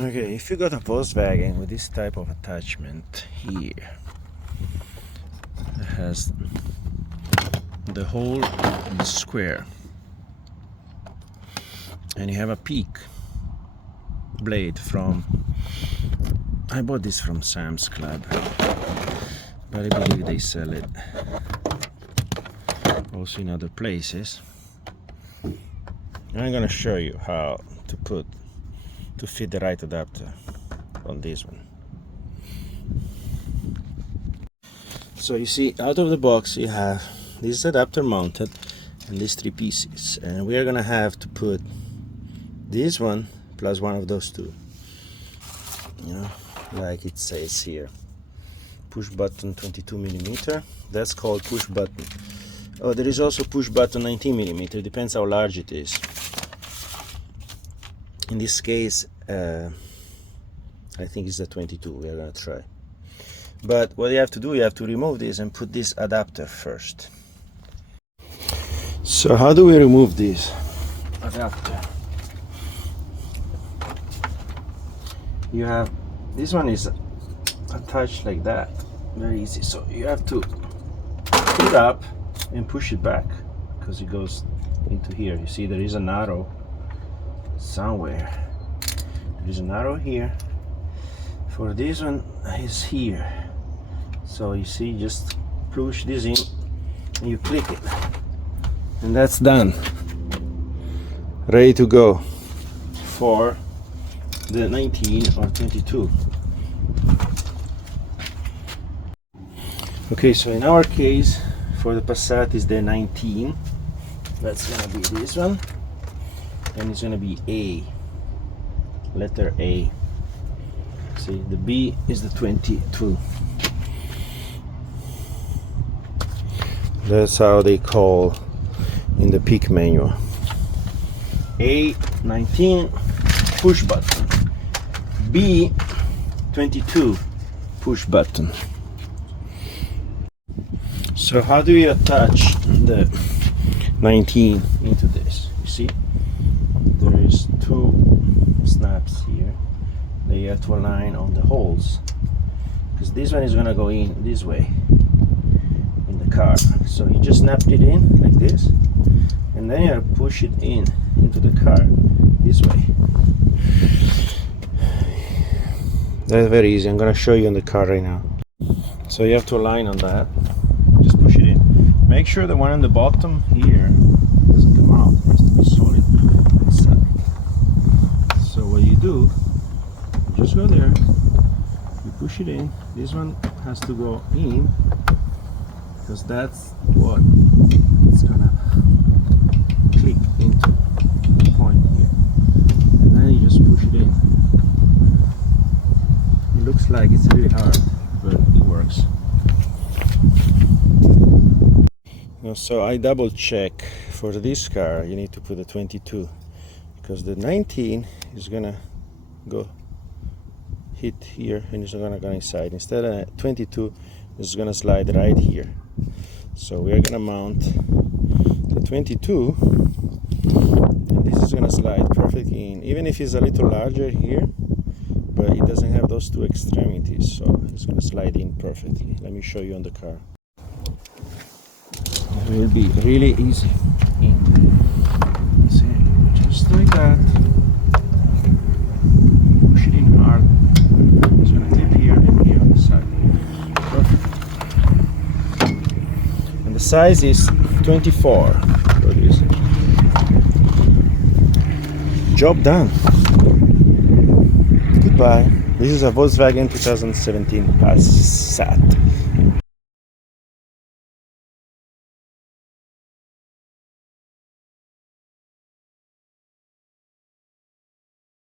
Okay, if you got a Volkswagen with this type of attachment here, it has the whole square, and you have a peak blade from, I bought this from Sam's Club, but I believe they sell it also in other places. And I'm gonna show you how to fit the right adapter on this one. So you see, out of the box you have this adapter mounted and these three pieces, and we are gonna have to put this one plus one of those two, you know, like it says here, push button 22mm. That's called push button. Oh, there is also push button 19mm. Depends how large it is. In this case, I think it's the 22. We are gonna try. But what you have to do, you have to remove this and put this adapter first. So how do we remove this adapter? You have, this one is attached like that, very easy. So you have to put it up and push it back because it goes into here. You see there is an arrow somewhere. There is an arrow here. For this one is here. So you see, just push this in and you click it, and that's done, ready to go for the 19 or 22. Okay, so in our case for the Passat is the 19. That's gonna be this one, and it's gonna be A, letter A. See, the B is the 22. That's how they call in the peak manual. A19 push button, B22 push button. So how do you attach the 19 into this? You see, there is two snaps here that you have to align on the holes, because this one is going to go in this way in the car. So you just snap it in like this, and then you have to push it in into the car this way. That's very easy. I'm going to show you in the car right now. So you have to align on that, just push it in. Make sure the one on the bottom here doesn't come out, it has to be solid inside. So what you do, you just go there, you push it in. This one has to go in because that's what it's gonna click into the point here, and then you just push it in. It looks like it's really hard, but it works. So I double check for this car. You need to put a 22 because the 19 is gonna go hit here and it's gonna go inside. Instead of 22, it's gonna slide right here. So we are gonna mount the 22, and this is gonna slide perfectly in, even if it's a little larger here, but it doesn't have those two extremities, so it's gonna slide in perfectly. Let me show you on the car. It will be really easy. See, just like that. Push it in hard. It's gonna clip here and here on the side. Perfect. And the size is 24. What is it? Job done. Goodbye. This is a Volkswagen 2017 Passat.